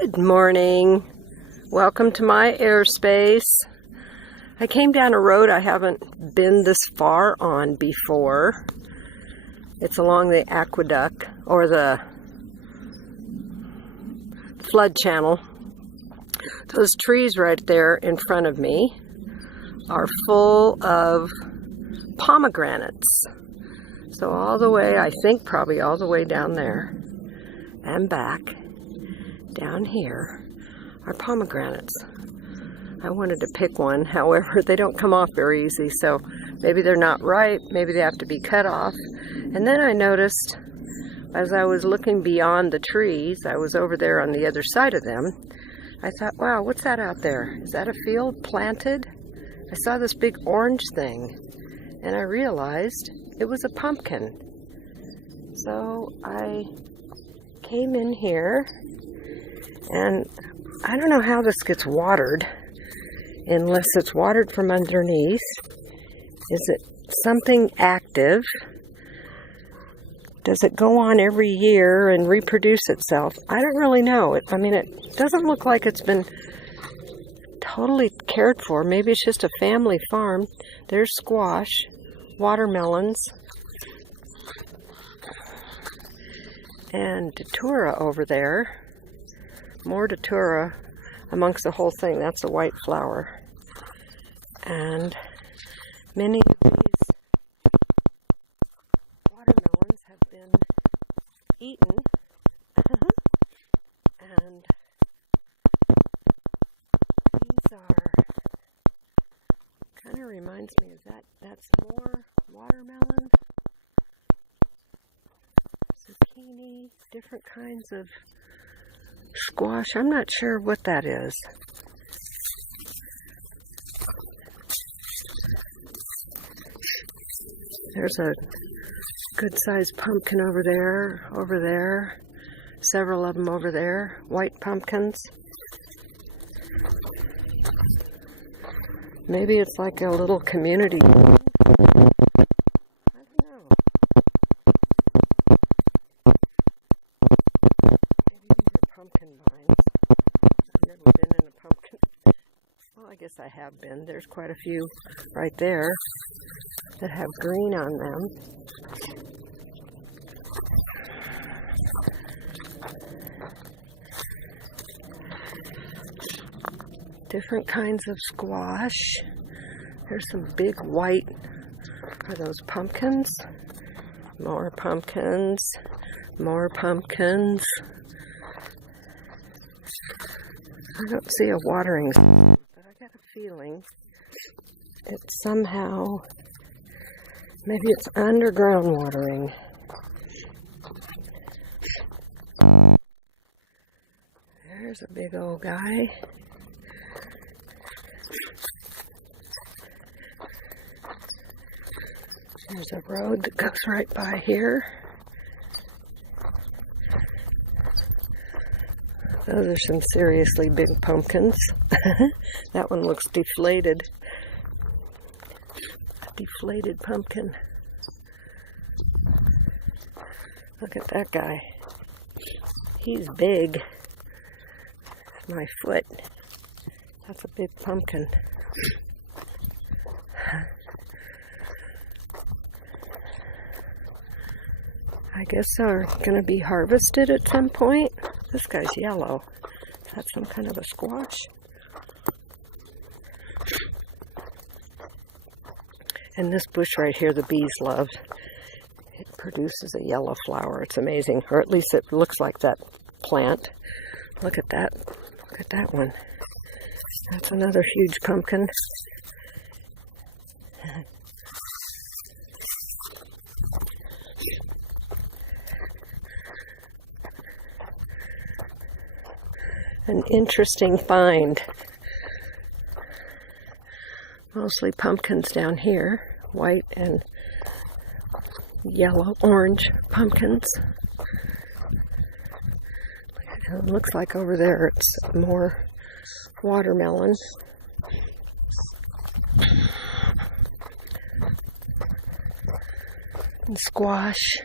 Good morning. Welcome to my airspace. I came down a road I haven't been this far on before. It's along the aqueduct or the flood channel. Those trees right there in front of me are full of pomegranates. So all the way, I think probably all the way down there and back, down here are pomegranates. I wanted to pick one, however, they don't come off very easy, so maybe they're not ripe, maybe they have to be cut off. And then I noticed, as I was looking beyond the trees, I was over there on the other side of them, I thought, wow, what's that out there? Is that a field planted? I saw this big orange thing, and I realized it was a pumpkin. So I came in here, and I don't know how this gets watered, unless it's watered from underneath. Is it something active? Does it go on every year and reproduce itself? I don't really know. I mean, it doesn't look like it's been totally cared for. Maybe it's just a family farm. There's squash, watermelons, and datura over there. More datura amongst the whole thing. That's a white flower. And many of these watermelons have been eaten. And these are, kind of reminds me of that. That's more watermelon, zucchini, different kinds of squash. I'm not sure what that is. There's a good-sized pumpkin over there, several of them over there, white pumpkins. Maybe it's like a little community. I don't know. Maybe these are pumpkin vines. I've never been in a pumpkin. Well, I guess I have been. There's quite a few right there that have green on them. Different kinds of squash. There's some big white, are those pumpkins? More pumpkins, more pumpkins. I don't see a watering system, but I got a feeling it's somehow, maybe it's underground watering. There's a big old guy. There's a road that goes right by here. Those are some seriously big pumpkins. That one looks deflated. A deflated pumpkin. Look at that guy. He's big. My foot. That's a big pumpkin. I guess they're going to be harvested at some point. This guy's yellow. Is that some kind of a squash? And this bush right here, the bees love. It produces a yellow flower. It's amazing. Or at least it looks like that plant. Look at that. Look at that one. That's another huge pumpkin. An interesting find. Mostly pumpkins down here, white and yellow, orange pumpkins. It looks like over there it's more watermelon. And squash.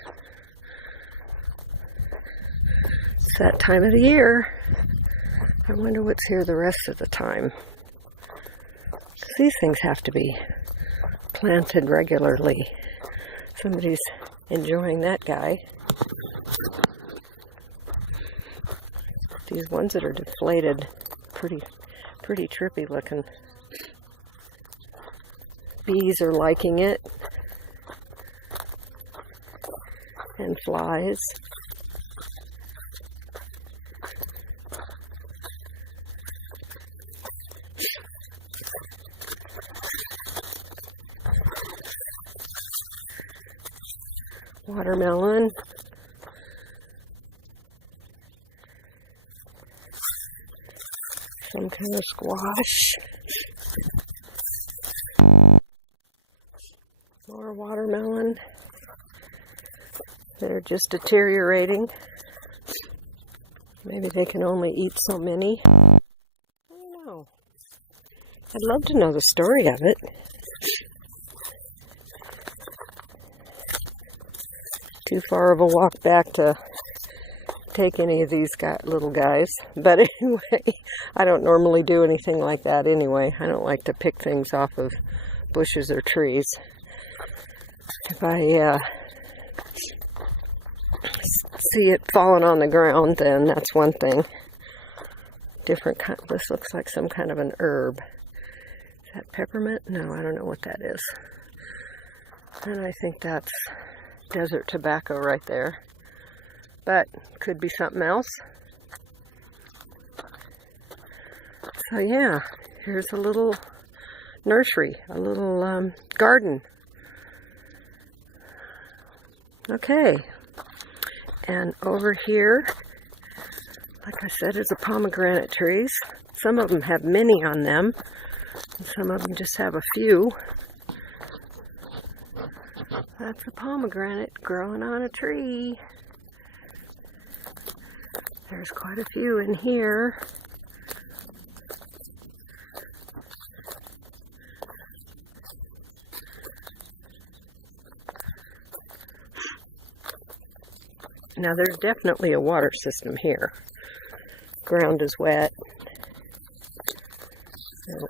It's that time of the year. I wonder what's here the rest of the time. 'Cause these things have to be planted regularly. Somebody's enjoying that guy. These ones that are deflated, pretty trippy looking. Bees are liking it. And flies. Watermelon. Some kind of squash. More watermelon. They're just deteriorating. Maybe they can only eat so many. I don't know. I'd love to know the story of it. Too far of a walk back to take any of these little guys. But anyway, I don't normally do anything like that anyway. I don't like to pick things off of bushes or trees. If I see it falling on the ground, then that's one thing. Different kind. This looks like some kind of an herb. Is that peppermint? No, I don't know what that is. And I think that's desert tobacco right there. But could be something else. So yeah, here's a little nursery, a little garden. Okay. And over here, like I said, is the pomegranate trees. Some of them have many on them, and some of them just have a few. That's a pomegranate growing on a tree. There's quite a few in here. Now there's definitely a water system here. Ground is wet.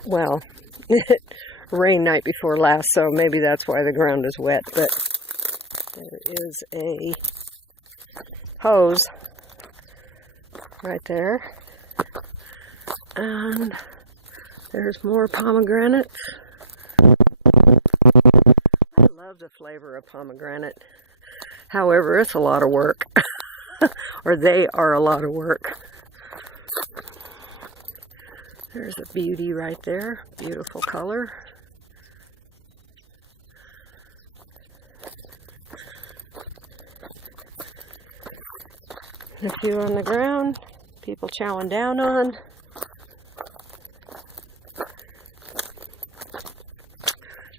Well, rain night before last, so maybe that's why the ground is wet, but there is a hose right there. And there's more pomegranates. I love the flavor of pomegranate. However, it's a lot of work. Or they are a lot of work. There's a beauty right there. Beautiful color. A few on the ground. People chowing down on.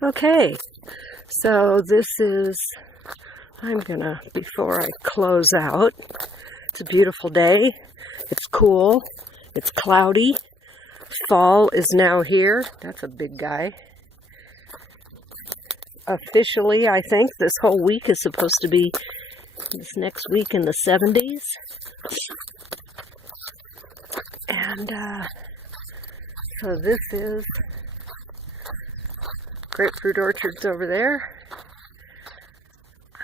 Okay. So this is... I'm gonna, before I close out, it's a beautiful day, it's cool, it's cloudy, fall is now here. That's a big guy. Officially, I think, this whole week is supposed to be this next week in the 70s. And so this is grapefruit orchards over there.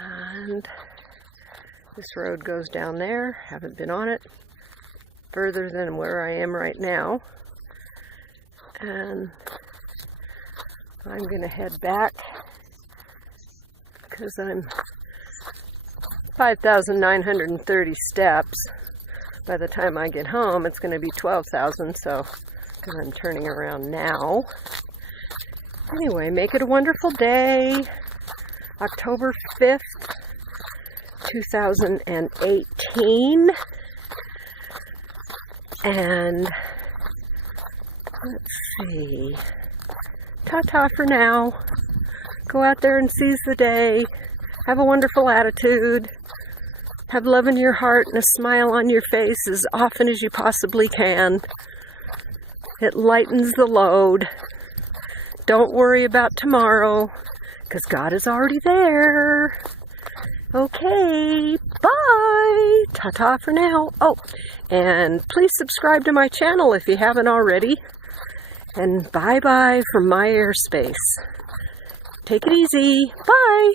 And this road goes down there. Haven't been on it further than where I am right now. And I'm going to head back because I'm 5,930 steps. By the time I get home, it's going to be 12,000, so because I'm turning around now. Anyway, make it a wonderful day. October 5th, 2018. And let's see. Ta-ta for now. Go out there and seize the day. Have a wonderful attitude. Have love in your heart and a smile on your face as often as you possibly can. It lightens the load. Don't worry about tomorrow, because God is already there. Okay, bye. Ta-ta for now. Oh, And please subscribe to my channel if you haven't already. And bye-bye from my airspace. Take it easy. Bye.